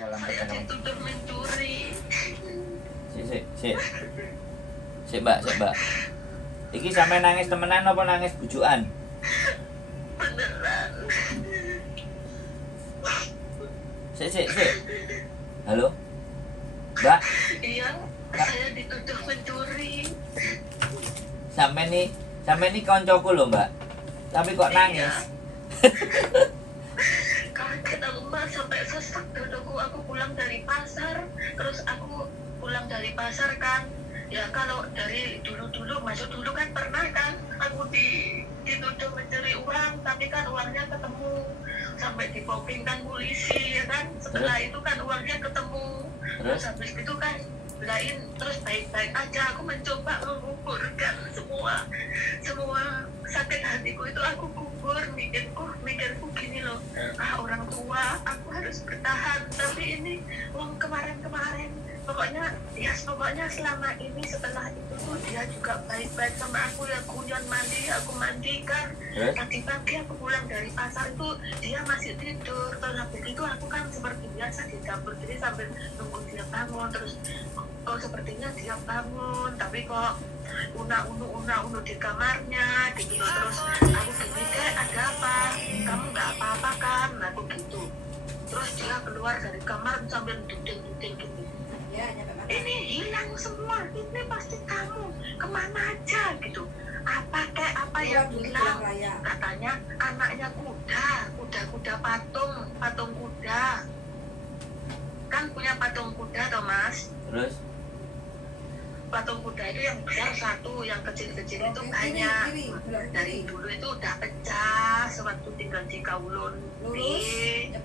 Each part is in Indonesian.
Dalam Saya ketemu. dituduh mencuri. Sik, Mbak. Iki sampe nangis temenan apa nangis bujukan? Beneran. Sik. Halo? Mbak, Iya, saya dituduh mencuri. sampe nih koncoku lho, Mbak. Tapi kok nangis? Kaget aku Mbak, sampai sesak dudukku. Aku pulang dari pasar, terus aku pulang dari pasar kan. Ya kalau dari dulu masuk dulu kan pernah kan aku dituduh mencuri uang, tapi kan uangnya ketemu, sampai dipoping kan polisi ya kan. Setelah itu kan uangnya ketemu, terus habis itu kan belain, terus baik-baik aja. Aku mencoba mengukurkan semua sakit hatiku itu, aku kubur. Mikirku gini loh, orang tua aku harus bertahan, tapi ini uang kemarin pokoknya selama ini setelah itu tuh dia juga baik-baik sama aku ya. Guyon mandi, aku mandikan. Tadi pagi aku pulang dari pasar itu dia masih tidur. Terus habis itu aku kan seperti biasa di dapur gini sambil nunggu dia bangun. Terus sepertinya dia bangun, tapi kok una-unu di kamarnya gitu. Terus aku gini, kayak ada apa? Kamu nggak apa-apa kan? Aku gitu. Terus dia keluar dari kamar sambil duduk gitu. Ini hilang semua, ini pasti kamu, kemana aja gitu. Apa yang hilang? Katanya anaknya kuda patung kuda. Kan punya patung kuda toh Mas? Terus? Patung kuda itu yang besar satu, yang kecil-kecil itu banyak. Dari dulu itu udah pecah, sewaktu tinggal di Kawulon B.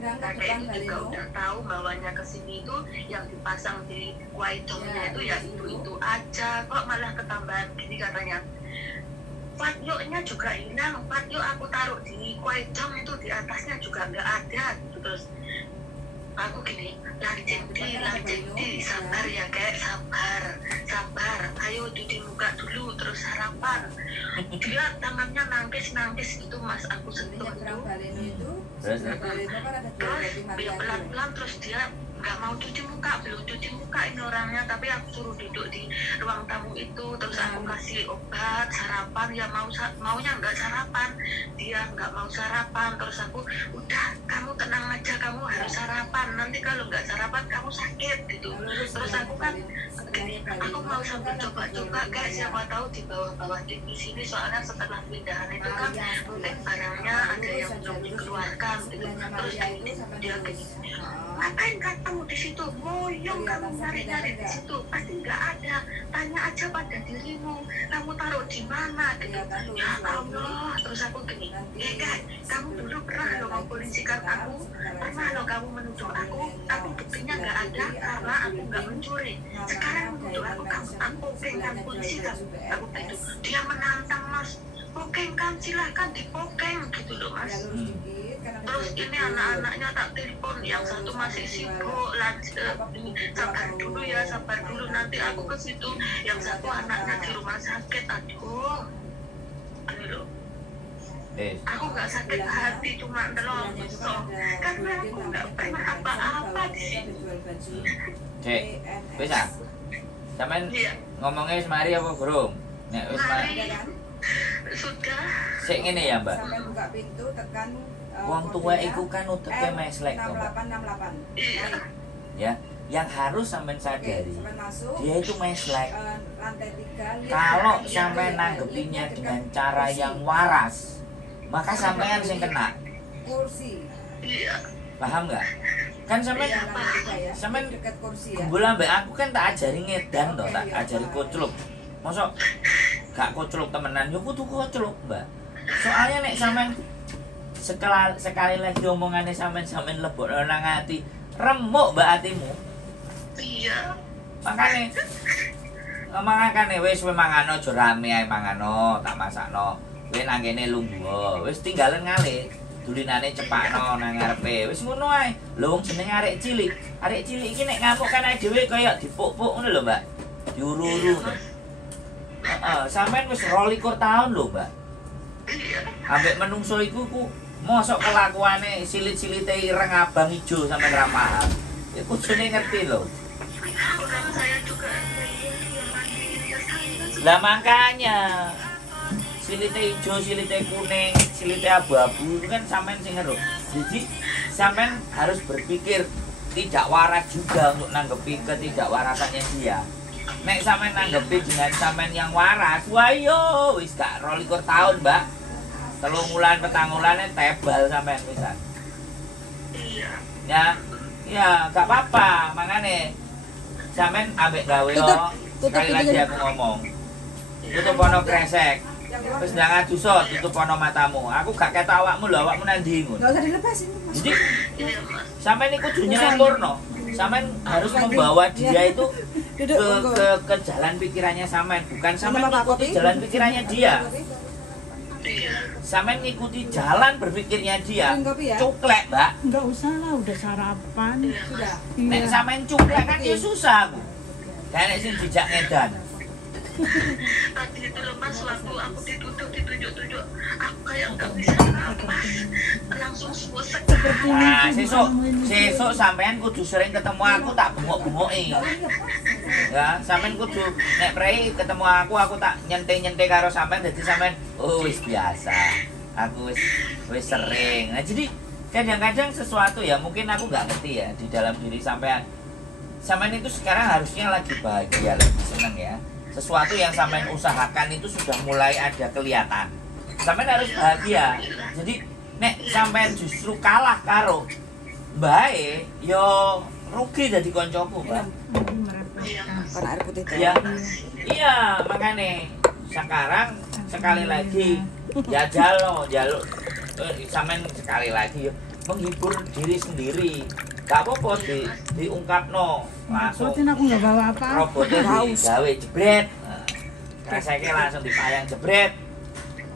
Kakek itu juga udah tahu bawanya ke sini itu yang dipasang di kuaidomnya itu ya itu aja. Kok malah ketambahan gini katanya. Patyoknya juga hilang, patyok aku taruh di kuaidom itu di atasnya juga nggak ada gitu. Terus aku gini, lanjut sabar ya kayak sabar, ayo cuci muka dulu terus sarapan. Dia tangannya nangis gitu Mas, aku sentuh itu. Terus dia pelan-pelan, terus dia nggak mau belum cuci muka ini orangnya, tapi aku suruh duduk di ruang tamu itu. Terus aku kasih obat sarapan, ya maunya nggak sarapan, dia nggak mau sarapan. Terus aku udah, kamu tenang aja, kamu harus sarapan, nanti kalau nggak sarapan kamu sakit gitu. Terus aku kan gini, aku mau sambil coba-coba kayak siapa tahu di bawah di sini, soalnya setelah pindahan itu kan barangnya ada yang belum dikeluarkan gitu. Terus gini, dia gini, ngapain kamu di situ? Boyong kamu nyari-nyari di situ, pasti nggak ada. Tanya aja pada dirimu, kamu taruh di mana gitu. Ya Allah. Terus aku gini, Kak, kamu dulu pernah lo mempolisikan aku, pernah lo kamu menuduh aku, tapi buktinya nggak ada karena aku nggak mencuri. Sekarang menuduh aku, kamu pokengkan polisi kan? Aku gitu. Dia menantang Mas, pokengkan, silahkan dipokeng gitu loh Mas. Terus ini anak-anaknya tak telepon, yang satu masih sibuk, sabar dulu nanti aku ke situ. Yang satu anaknya di rumah sakit, aduh, loh. Aku nggak sakit hati, cuma ndelok karena aku nggak pernah apa-apa di sini. Cek, bisa? Sampean ngomongnya semari apa burung? Nek wis Sudah. Sik ngene ya, Mbak. Sampai buka pintu tekan Wong tua iku kan uteke meslek kok. 6868. Iya. Ya, yang harus sampean sadari, dia itu meslek. Lantai 3. Kalau sampean nanggepinnya dengan cara yang waras, maka sampean sing kena. Kursi. Iya. Paham nggak? Kan sampean sampean dekat kursi ya. gembul ambek aku kan tak ajari ngedan toh, tak ajari kocluk. Mosok gak kocluk temenan, yo kudu kocluk, Mbak. Soalnya nek sampean sekali lagi omongannya sampean lebokno nang ati, remuk Mbak atimu. Iya. Makane wis kowe mangan aja rame ae mangano, tak masakno. Kowe nang kene lungguh, wis tinggalan ngalih. Dulinane cepakno nang ngarepe. Wis ngono ae. Lho wong jenenge arek cilik. Arek cilik iki nek ngamuk kan ae dhewe kaya dipuk-puk ngono lho, Mbak. Diuru-uru. Heeh, sampean wis 22 tahun lho, Mbak. Ambek menungso iku Mosok kelakuane silit-silite ireng abang ijo sampe ra paham. Ya kudune ngerti lho. Orang saya juga ada yang mandi Lah makanya silite ijo, silite kuning, silite abu-abu itu kan sampean sing ngeru. Jadi sampean harus berpikir tidak waras juga untuk nanggepi ketidakwarasannya dia. Nek sampean nanggepi dengan sampean yang waras, wah yo wis gak 22 tahun, Mbak. 3 wulan 4 wulane tebal sampean pisan. Iya. Ya, gak apa-apa, makane sampean ambek gawe yo. Sekali lagi aku ngomong. Tutup ono kresek. Wis ndang adusot tutup ono matamu. Aku gak ketok awakmu lho, awakmu nang ndi ngono. Enggak usah dilepas ini. Jadi sampean iku kudu nyempurna. Sampean harus membawa dia itu ke jalan pikirannya sampean, bukan sampean mengikuti jalan pikirannya dia. Sampean ngikuti jalan berpikirnya dia. Cuklek, Mbak. Enggak usah lah, udah sarapan. Sudah. Nek sampean cuklek kan ya susah aku. Kayak sing dijak ngedan. Tadi itu lepas waktu aku ditunjuk, aku kayak nggak bisa napas, langsung suwesek. Nah, sesuk sampean kudu sering ketemu aku tak bengok-bengoki. Ya, sampean kudu nek prei ketemu aku tak nyente-nyente karo sampean dadi sampean oh wis biasa. Aku wis sering. Nah, jadi kadang-kadang sesuatu ya mungkin aku nggak ngerti ya di dalam diri sampean. Sampean itu sekarang harusnya lagi bahagia, lagi seneng ya. Sesuatu yang sampean usahakan itu sudah mulai ada kelihatan. Sampean harus bahagia. Jadi nek sampean justru kalah karo bae yo rugi dadi koncoku, Mbak. Kan air putih Ya. Iya, makanya sekarang sekali lagi ya jaluk sampean sekali lagi yo menghibur diri sendiri. Gak apa-apa diungkapno langsung. Aku nggak bawa apa. Robotnya digawe jebret. Kreseknya langsung dipayang jebret.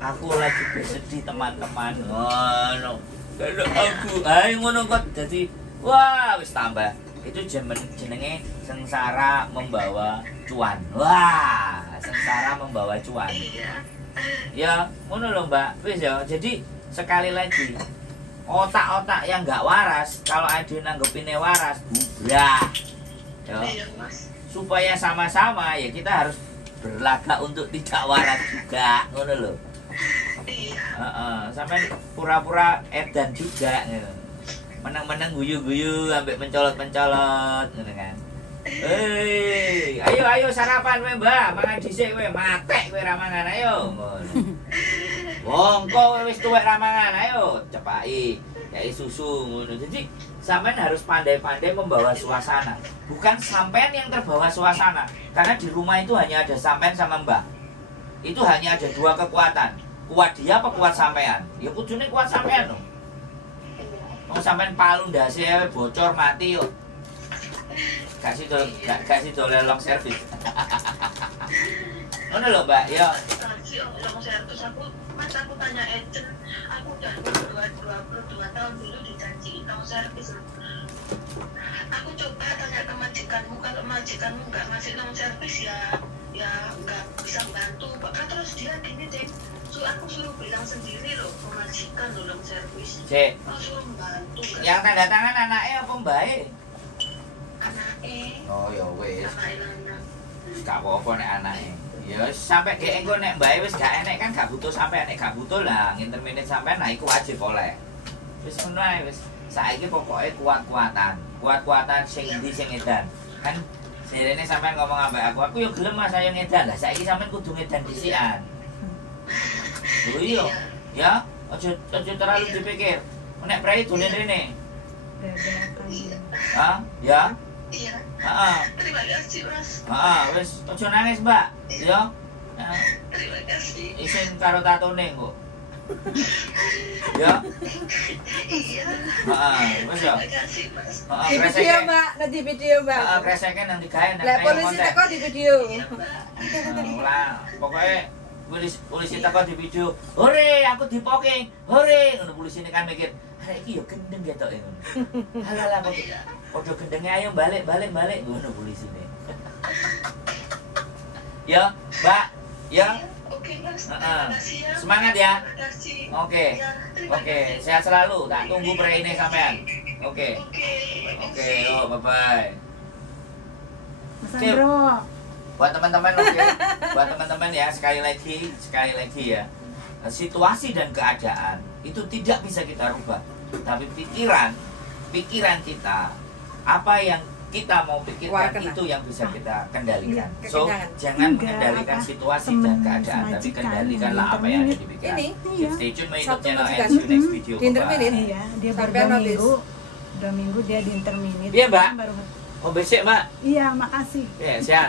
Aku lagi bersedih teman-teman. Ngono. Kalau aku ayo ngono kok jadi wah wis tambah. Itu jenenge sengsara membawa cuan. Wah, sengsara membawa cuan. Ya, ngono lho, Mbak. Wis ya. Jadi sekali lagi otak-otak yang nggak waras kalau ada nanggepinnya waras bubrah ya. Supaya sama-sama ya kita harus berlagak untuk tidak waras juga ngono lho. Sampai pura-pura edan juga gitu. Menang-menang guyu-guyu ambek mencolot-mencolot gitu kan. Hei, ayo sarapan we, Mbak. Mangan dhisik we, matek kowe ra mangan ayo. Wong kok wis tuwek ra mangan ayo, cepaki. Kayak susu ngono. Jadi sampean harus pandai-pandai membawa suasana. Bukan sampean yang terbawa suasana. Karena di rumah itu hanya ada sampean sama Mbak. Itu hanya ada 2 kekuatan. Kuat dia apa kuat sampean? Ya kudune kuat sampean loh. Mau sampean palu ndase bocor mati yo. Kasih long service. Ngono lho, Mbak. Ya. Kasih long service aku tanya agent, aku udah 22 tahun dulu dijanjiin long service. Aku coba tanya ke majikanmu, kalau majikanmu nggak ngasih long service ya nggak bisa bantu. Kan terus dia gini deh, aku suruh bilang sendiri loh ke majikan loh long service. Cek. Oh, suruh bantu. Yang tanda tangan anaknya apa Mbak? Anaknya. Oh ya wis. Anak. Gak apa-apa nek anaknya. Ya sampai ge engko nek Mbak wis gak enek kan gak butuh sampai nek gak butuh lah nginterminate sampean nah iku wajib oleh. Wis ngono ae wis. Saiki pokoke kuat-kuatan sing ndi sing edan. Kan sirene sampean ngomong ambek aku yo gelem Mas ayo ngedan. Lah saiki sampean kudu ngedan dhisikan. Lho iya. Ya, aja terlalu dipikir. Nek prei dolen rene. Hah? Ya? Iya. Heeh. Terima kasih, Mas. Wis aja nangis, Mbak. Ya. Terima kasih. Isin karo tatone kok. Ya. Iya. Wis ya. Terima kasih, Mas. Di video, Mbak. Nanti video, Mbak. Kreseke nang digawe nang Lah polisi teko di video. Lah, pokoke polisi teko di video. Hore, aku dipoking. Hore, ngono polisine kan mikir, arek iki yo gendeng ketoke ngono. Halah kok. Padha gendenge ayo balik ngono polisine. Ya, Mbak. Ya. Oke, Mas. Heeh. Terima kasih ya. Semangat ya. Terima kasih. Oke. Ya, terima Oke, kasih. sehat selalu. Tak tunggu pre-ini sampean. Oke. Oke, terima Oke, kasih. oh, bye-bye. Mas Sip. Andro. Buat teman-teman oke. Buat teman-teman ya, sekali lagi ya. Situasi dan keadaan itu tidak bisa kita rubah. Tapi pikiran kita, apa yang kita mau pikirkan Keluarkan itu yang bisa kita kendalikan. Iya, So, kekenyangan. jangan Enggak, mengendalikan apa, situasi temen dan keadaan, tapi semajikan, kendalikanlah apa yang ada di pikiran. Ini, iya. Stay tune my YouTube Satu channel majikan. and see you next video. Diinterminin. Bye-bye. Iya, dia baru Sampai 2 habis. minggu. 2 minggu dia di interminit. Iya, Mbak. Baru, Oh, besok, Mbak. iya, makasih. Ya, sehat.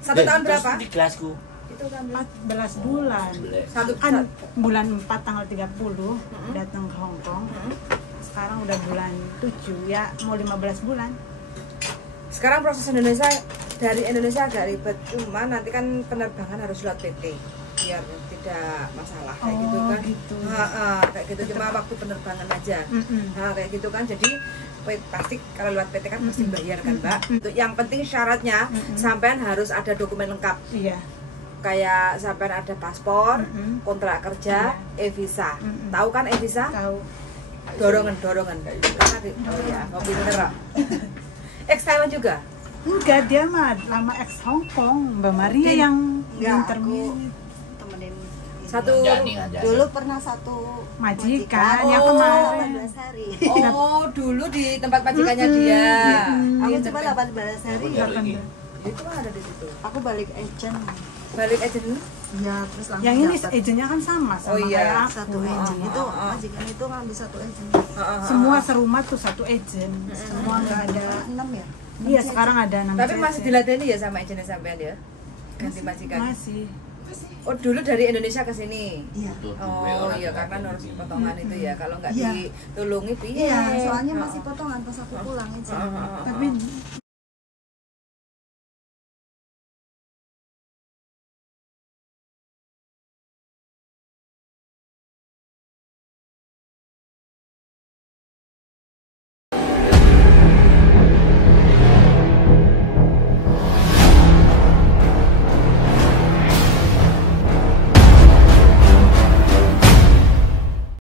1 tahun Terus berapa? di kelasku. Itu kan 14 bulan. satu Kan bulan 4 tanggal 30 datang ke Hong Kong. Sekarang udah bulan 7 ya, mau 15 bulan. Sekarang proses dari Indonesia agak ribet, cuma nanti kan penerbangan harus lewat PT biar tidak masalah kayak Oh, gitu kan. gitu. Kayak gitu cuma waktu penerbangan aja. Kayak gitu kan, jadi pasti kalau lewat PT kan pasti bayar kan Mbak. Untuk yang penting syaratnya sampean harus ada dokumen lengkap, Iya. kayak sampean ada paspor, Mm-mm. kontrak kerja, e-visa. Tahu kan e-visa? Tahu. Dorongan kayak gitu. Oh iya, kopi bener. Ex-Taiwan juga? Enggak, dia mah lama ex Hong Kong. Mbak Maria yang di Enggak, interminit. temenin Satu Ngajani. dulu pernah satu Majikan yang Oh, kemarin. 18 hari. Oh, dulu di tempat majikannya dia. Aku Di cuma tempat- 18 hari. Aku dari ini. Itu kan ada di situ. Aku balik agent. Balik aja dulu. Ya, terus langsung Yang ini dapet agentnya kan sama Oh iya, kayak aku. satu agent. Itu oh. majikan itu ngambil satu agent. Semua serumah tuh satu agent. Semua nggak ada. 6 ya? Iya, sekarang ada 6 Tapi masih diladeni ya sama agennya sampean ya? Ganti majikan. Masih. Oh, dulu dari Indonesia ke sini. Iya. Tuh, Oh orang iya, yang karena ada harus di- potongan itu ya. Kalau nggak Iya. ditulungi piye? Iya, soalnya masih potongan pas aku pulang aja. Tapi